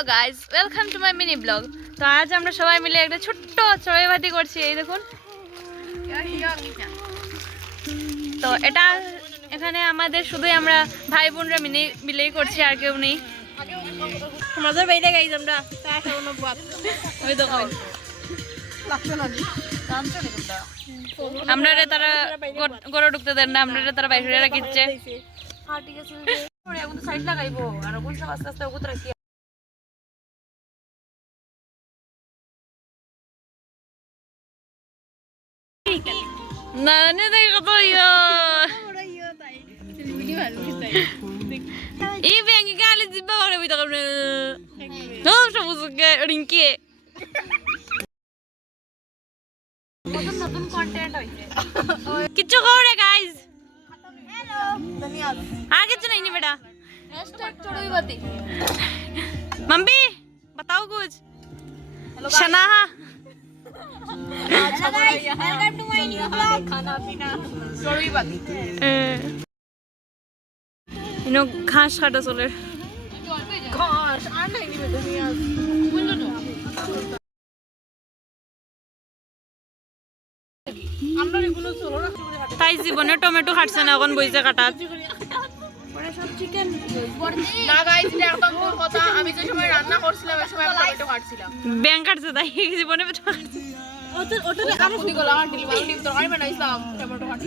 Hello guys, welcome to my mini blog. তো আজ আমরা সবাই মিলে একটা ছোট্ট চড়াইভাতি করছি, এই দেখুন। তো এটা এখানে আমাদের শুধুই আমরা ভাই বোনরা মিলেই করছি, আর কেউ নেই। আমাদের বাইরে গাইজ আমরা ওই দোকান আমরা তারা গড়ে ঢুকতে দেন না, আমরা তারা বাইরে রাখিচ্ছে। হ্যাঁ ঠিক আছে, সাইড লাগাইবো আর কোন সব আস্তে আস্তে ওগুত রাখি। না না দেখো তো এই ব্যাংকে গালি দিবা করে বিটা করে তো সমস্যা রিঙ্কি নতুন কন্টেন্ট হইছে কিছু করে গাইস। হ্যালো আর কিছু नहीं नी बेटा #चढ़ोईबाती मम्मी बताओ कुछ शनाहा welcome to my new blog खाना पीना चढ़ोईबाती इनो घास काटा चले घास আর নাই নিবে তুমি আজ বললো না আমরা এগুলো চলো না তাই জীবনে টমেটো খাটছে না, এখন বইছে কাটাত পরে সব চিকেন না গাইস, এটা একদম ভুল কথা। আমি যে সময় রান্না করছিলাম ওই সময় টমেটো কাটছিলাম, ব্যাং কাটছে, তাই জীবনে টমেটো কাটছে। ওটা আমি ফুটি গলা ডিল বান্ডি তরকারি বানাইছিলাম টমেটো কাট।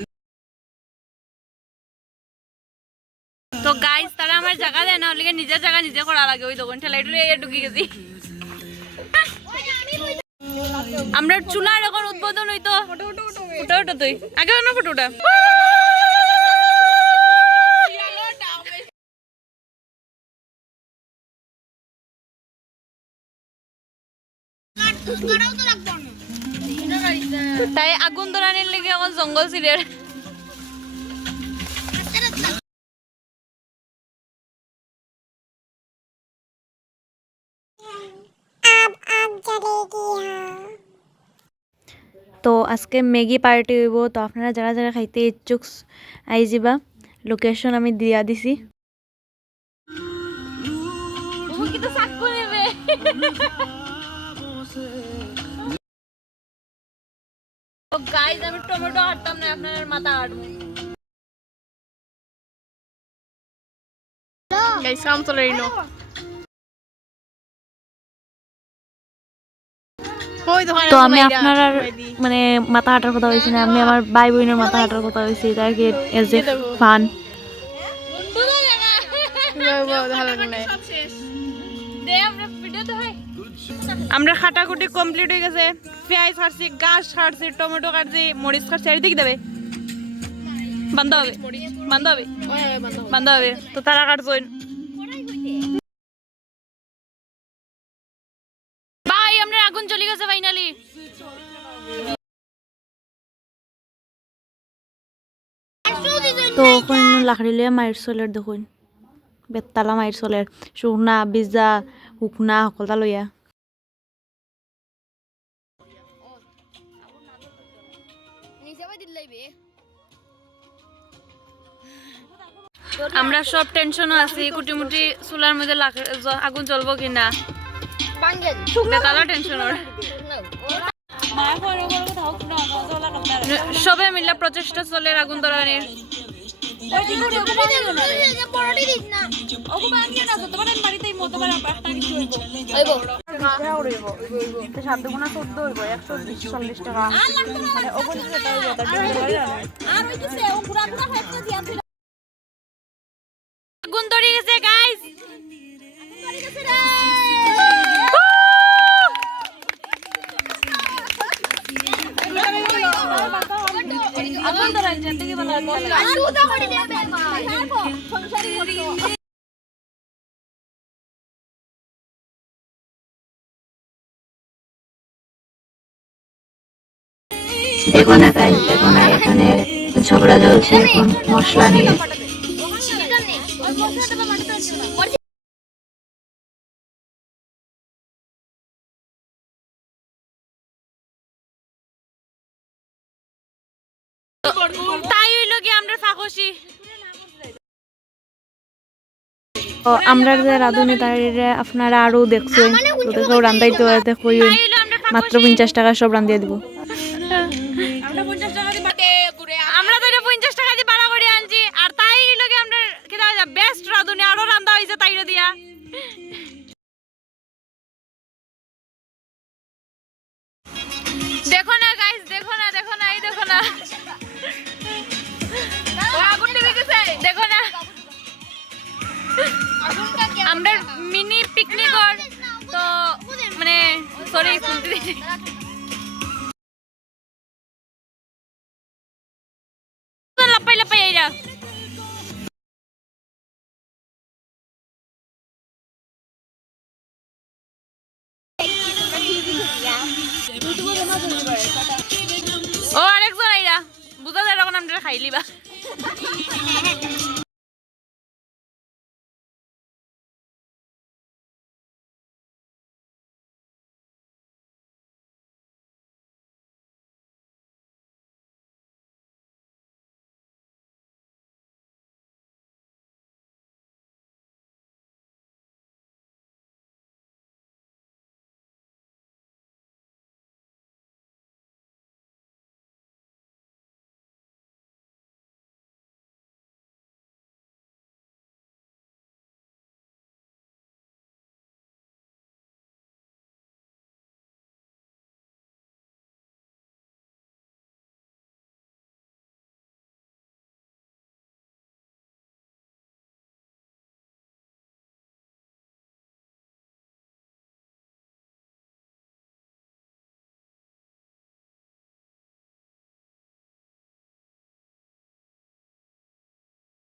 তো গাইস তারা আমার জায়গা দেয় না, ওলিকে নিজের জায়গা নিজে করা লাগে। ওই দোকান ঠেলাই ঠেলে ঢুকি গেছি। আমরা চুলার এখন উদ্বোধন হইতো। ওটা ওটা তুই আগে না ফটোটা তাই আগুন ধরানোর লেগে এখন জঙ্গল সিরিয়ার। তো আজকে ম্যাগি পার্টি হইব, তো আপনারা যারা যারা খাইতে ইচ্ছুক আই যাবা। লোকেশন আমি দিয়া দিছি। গাইস আমি টমেটো কাটতাম না, আপনার মাথা কাটবো। গাইস কাম চলে ইনো তো আমি আপনার মানে মাথা হাঁটার কথা হয়েছি না, আমি আমার ভাই বোনের মাথা হাঁটার কথা হয়েছি, তার কি এজ এ ফান। আমরা খাটাকুটি কমপ্লিট হয়ে গেছে। পেঁয়াজ কাটছি, গাছ কাটছি, টমেটো কাটছি, মরিচ কাটছি, আর দিকে দেবে বান্ধা হবে বান্ধা হবে বান্ধা হবে। তো তারা কাটছেন ভাই, আমরা আগুন চলে গেছে ফাইনালি। তো ওখানে লাকড়ি লিয়ে মায়ের চলের দেখুন, বেতালা মায়ের চলের শুকনা বিজা শুকনা সকলটা লইয়া। আমরা সব টেনশনও আছি, কুটিমুটি চুলার মধ্যে আগুন জ্বলবো কিনা, বেতালা টেনশন। সবে মিলে প্রচেষ্টা চলে আগুন ধরানির। আগুন ধরে গেছে গাইস, আগুন ধরাই যেতে কি বলা দেখো না গাইস, দেখো না এখানে ঝগড়া চলছে এখন মশলা নিয়ে। তাই হইল কি আমরা ফাঁকসি। আমরা যে রাঁধুনি তাইরে আপনারা আরো দেখছেন তো দেখো রান্ধাইতে দেখো মাত্র 50 টাকা সব রান্ধিয়ে দিব আমরা তো 50 টাকা দিয়ে ভাড়া করে আনছি আর তাই লগে আমরা কি দাও বেস্ট রাঁধুনি আরো রান্ধা হইছে তাইরে দিয়া দেখো না গাইস দেখো না এই দেখো না আগুন নিভে গেছে দেখো না আমরা মিনি পিকনিকর তো মানে সরি লাপাই লাপাই আইরা ও আরেকজন আইরা বুঝা যায় তখন আমরা খাইলিবা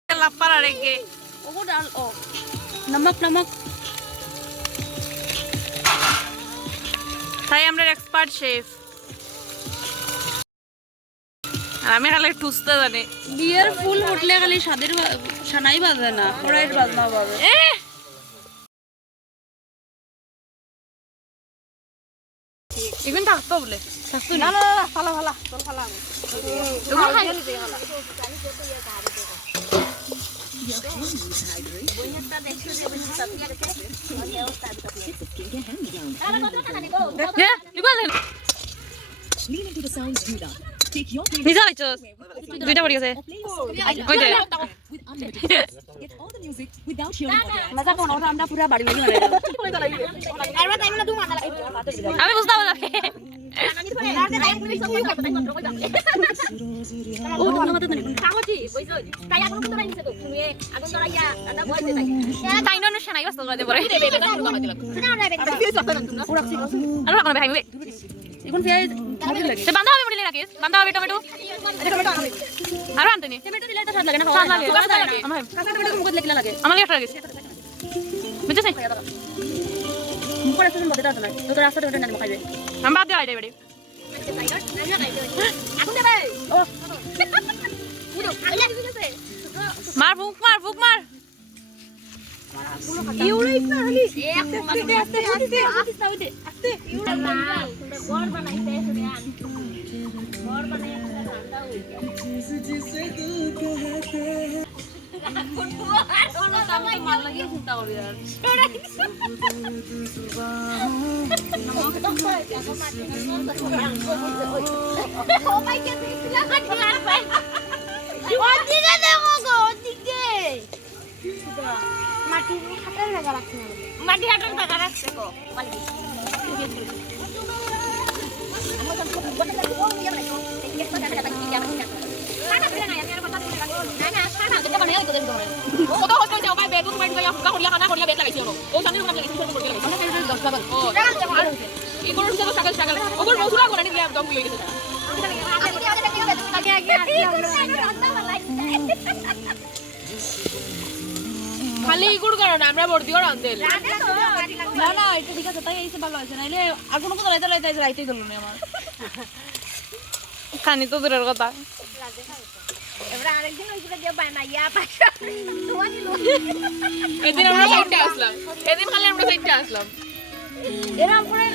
lapar arege ogo dal o namak তাই আমরা এক্সপার্ট শেফ আর আমি খালি টুসতে জানি বিয়ের ফুল উঠলে খালি সাদের সানাই বাজে না কড়াইয়ের বাজনা বাজে এখন থাকতো বলে থাকতো না ফালা তোর ফালা নিজা হইছ দুইটা পড়ি গেছে ওই যে মজা কোন ওটা আমরা পুরো বাড়ি লাগি মারা আরবা টাইম না তুমি মানা লাগি আমি বুঝতাম না ও তোমার কথা জানি কামতি বইছো তাই আগুন তো রাইছে তো তুমি আগুন ধরাইয়া আদা বইছে তাই তাই নন শানাই বাস করে পরে আর কোন ভাই মুই এখন ফের মুড়ি লাগে সে বান্দা হবে মুড়ি রাখিস বান্দা হবে টমেটো আর আনতনি টমেটো দিলে তো স্বাদ লাগে না স্বাদ লাগে আমার কাঁচা টমেটো মুখে লাগলে লাগে আমার একটা রাখিস বুঝছিস মুখে একটু মধ্যে দাও না তো রাস্তা টমেটো না খাইবে আমি বাদ দিয়ে আইডা বেড়ি এখন দেবে ও মার ফুক মার ইউরে ইসনা খালি আস্তে আস্তে ঘর বানাইতে সুরিয়ান ঘর বানাইতে ঠান্ডা হই মার লাগিয়ে চিন্তা করি আর মাটি হাটার টাকা রাখছে কো খালি ইগুড় কারণ আমরা বর্দিও রান্ধেল না না এটা ঠিক আছে তাই এইসে ভালো আছে নাইলে আগুন কত লাইতে রাইতেই গেল না আমার খানি তো দূরের কথা এদিন আমরা সাইডে আসলাম এদিন খালি আমরা সাইডে আসলাম এরকম করে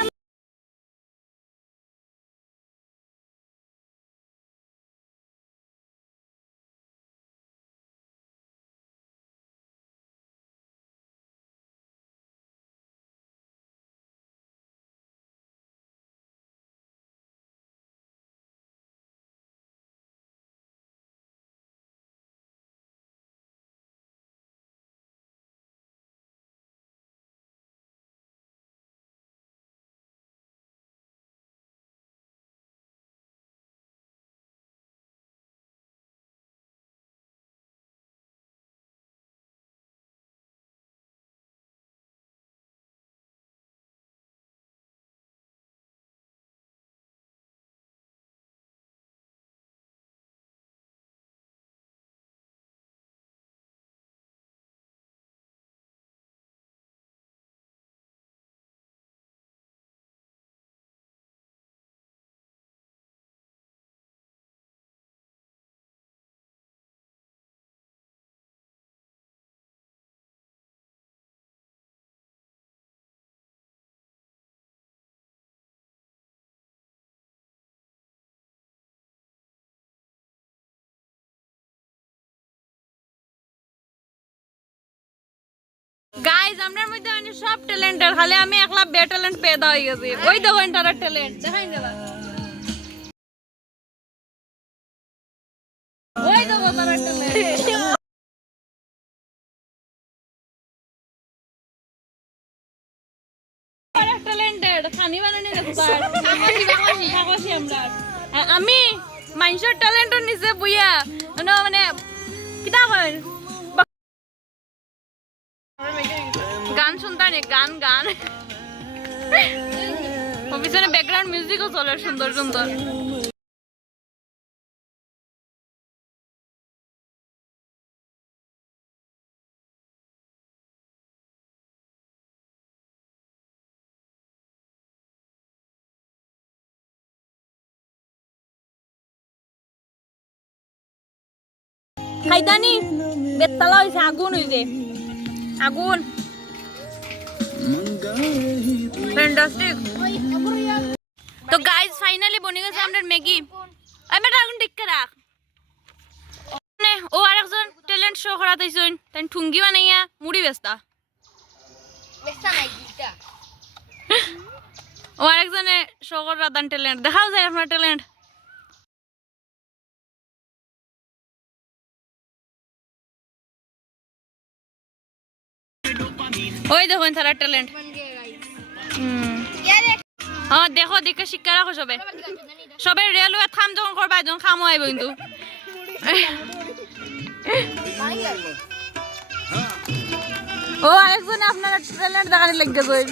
গাইজ আমরার মধ্যে মানে সব ট্যালেন্টের, খালি আমি একলা বে ট্যালেন্ট পেদা হয়ে গেছি। ওই দেখেন তারা ট্যালেন্ট দেখাই গেল, ওই দেখো তারা ট্যালেন্ট ট্যালেন্টেড খানি বানানি আমরা। আমি মানুষের ট্যালেন্টের নিচে বইয়া মানে কিতা হয় গান শুনতানি, গান গান পিছনে ব্যাকগ্রাউন্ড মিউজিকও চলে সুন্দর সুন্দর। খাইতানি বেতলা হইছে, আগুন হইছে, আগুন ফ্যান্টাস্টিক। তো গাইস ফাইনালি বনি গেছে আমাদের ম্যাগি। আমি আগুন ঠিক করে রাখ। ও আরেকজন ট্যালেন্ট শো করা দিছুন, তাই ঠুঙ্গি বানাইয়া মুড়ি বেচতা। ও আরেকজনে শো করা দান ট্যালেন্ট, দেখাও যায় আপনার ট্যালেন্ট। ওই দেখুন তারা ট্যালেন্ট। হ্যাঁ দেখো দেখে শিক্ষা রাখো সবে, সবে রেলওয়ে থাম যখন করবা যখন খামো আইব কিন্তু। ও আরেকজন আপনার ট্যালেন্ট দেখানি লাগবে কই।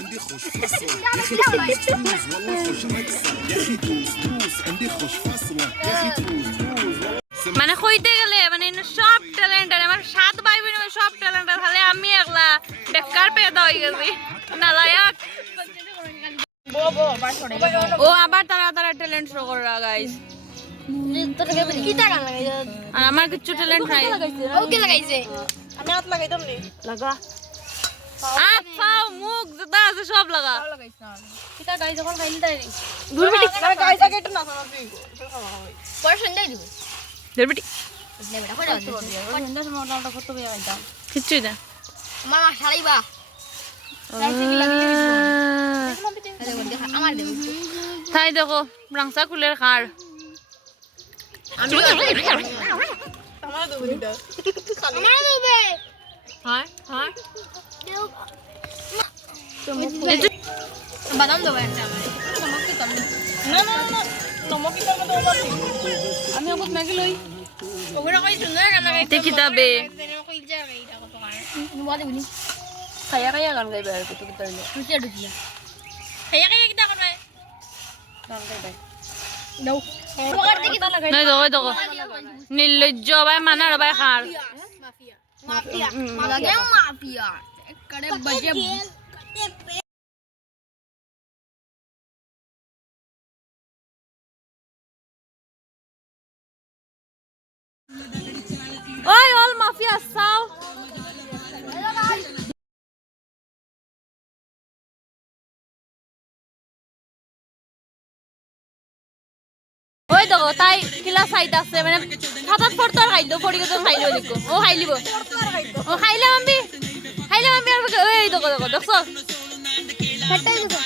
মানে কইতে গেলে মানে সব ট্যালেন্ট, আমার 7 ভাই বোন সব ট্যালেন্ট, তাহলে আমি একলা বেকার পেদা হয়ে গেছি নালায়ক। ও আবার তারা তারা ট্যালেন্ট শো করে গাইস। আর আমার কিছু ট্যালেন্ট নাই। ওকে লাগাইছে, আমি হাত লাগাইতাম নি, লাগা হাত পাও মুখ যেটা আছে সব লাগা। কিটা গাইস যখন খাইলি তাই দুর্বিটি গাইস আগে একটু না সামনে পরে সন্ধ্যায় দিব। দুর্বিটি নে বেটা কই যাও সন্ধ্যা সময় ওটা কত বেয়া গাইতাম কিচ্ছুই না। আমার মা শাড়িবা গাইছে কি লাগিয়ে আমার দেব তাই দেখো রাংসা কুলের খার। আমি আমার দেব দিদা আমার দেবে। হ্যাঁ হ্যাঁ বাদাম দেবো একটা আমার নমক দিতাম না না না নমক কি করব তো আমি ওকে ম্যাগি লই ওগুলো কই সুন্দর গান গাইতে কিতাবে কই যাবে এটা কত কার নুবা দেবনি খায়া খায়া গান গাইবে আর কত কত হইলো রুচিয়া ঢুকিয়া খাইয়া খাইয়া কিটা করবে গান গাইবে দাও পকার দেখি তো লাগাই নাই দেখো দেখো নির্লজ্জ ভাই মানার ভাই খার মাফিয়া মাফিয়া মাফিয়া একড়ে বাজে ওই অল মাফিয়া সাও ওই দেখো তাই কিলা সাইড আছে মানে হঠাৎ ফরতর খাইলো ফড়িকে তো খাইলো দেখো ও খাইলিব ও খাইলাম আমি আর ওই দেখো দেখো দেখছো ফটাই গেছে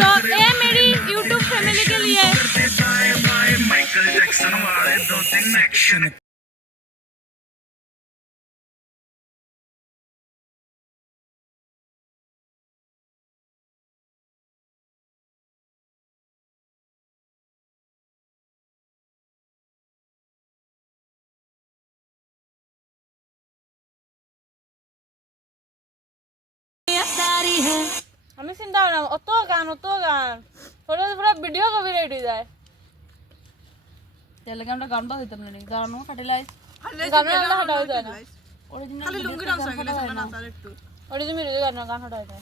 तो ये मेरी YouTube फैमिली के लिए আমি চিন্তা করি অত গান পুরো ভিডিও কপিরাইট হয়ে যায় তাহলে আমরা গান বাজ দিতাম না গানও ফাটিলাই গান আল্লাহ ফাটা হয়ে যায় না অরিজিনাল খালি লুঙ্গি ডান্স লাগে না একটু ওরে তুমি রেগে গান গান হটাই দাও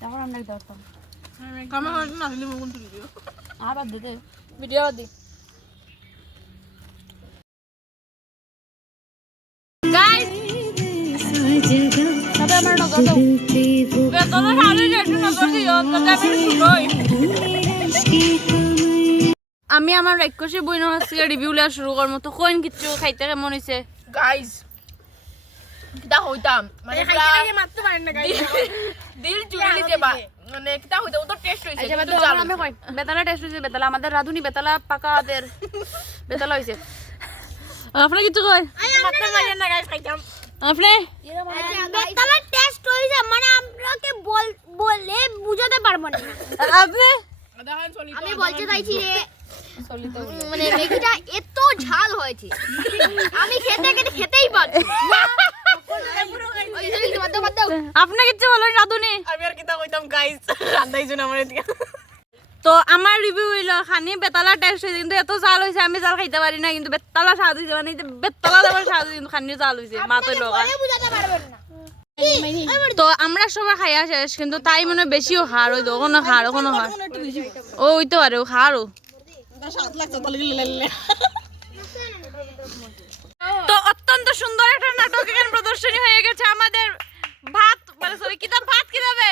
তারপর আমরা দেখতাম কামে হয় না আসলে মন তুলি দিও আবার দিতে ভিডিও দি গাইস তবে আমার নজর দাও বেতন সাড়ে 150 নজর দিও তবে আমি শুরুই আমি আমার রাক্ষসী বইনের কাছে রিভিউ লা শুরু করব তো কোন কিছু খাইতে কেমন হইছে গাইস কিটা হইতাম মানে খাইতে মারতে পারেন না গাইস দিল চুরি দিতে বা মানে কিটা হইতাম তো টেস্ট হইছে আচ্ছা কিন্তু বেতলা আমি কই বেতলা টেস্ট হইছে বেতলা আমাদের রাধুনি বেতলা পাকাদের বেতলা হইছে আপনি কিছু কই মারতে পারেন না গাইস খাইতাম আপনি বেতালার টেস্ট হইছে মানে আমরাকে বলে বুঝাতে পারবো না আপনি দেখেন চলি আমি বলতে চাইছি রে মানে ম্যাগিটা এত ঝাল হয়েছে আমি খেতেই পারছি আপনি কিছু বলেন রাধুনি আমি আর কিটা কইতাম গাইস রান্দাইছুন আমার এদিকে তো আমার রিভিউ হইলো খানি বেতালা টেস্ট হইছে কিন্তু এত জাল হইছে আমি জাল খাইতে পারি না কিন্তু বেতালা স্বাদ হইছে মানে বেতালা দেবার স্বাদ হইছে কিন্তু খানি জাল হইছে মাতো লগা বুঝাতে পারবেন না তো আমরা সবাই খাইয়া শেষ কিন্তু তাই মনে হয় বেশিও হার হইতো ওখানে হার ওখানে হার ও হইতে পারে ও হারও তো অত্যন্ত সুন্দর একটা নাটক এখানে প্রদর্শনী হয়ে গেছে আমাদের ভাত মানে সরি কিতাব ভাত কি হবে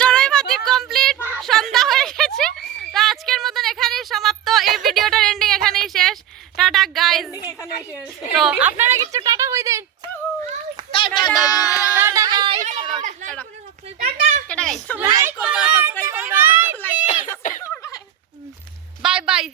চড়াই ভাতি কমপ্লিট সন্ধ্যা হয়ে গেছে তো আজকের মতন এখানেই সমাপ্ত এই ভিডিওটার এন্ডিং এখানেই শেষ টাটা গাইস তো আপনারা কিছু টাটা কই দেন tata guys tata guys like করবা সাবস্ক্রাইব করবা বাই বাই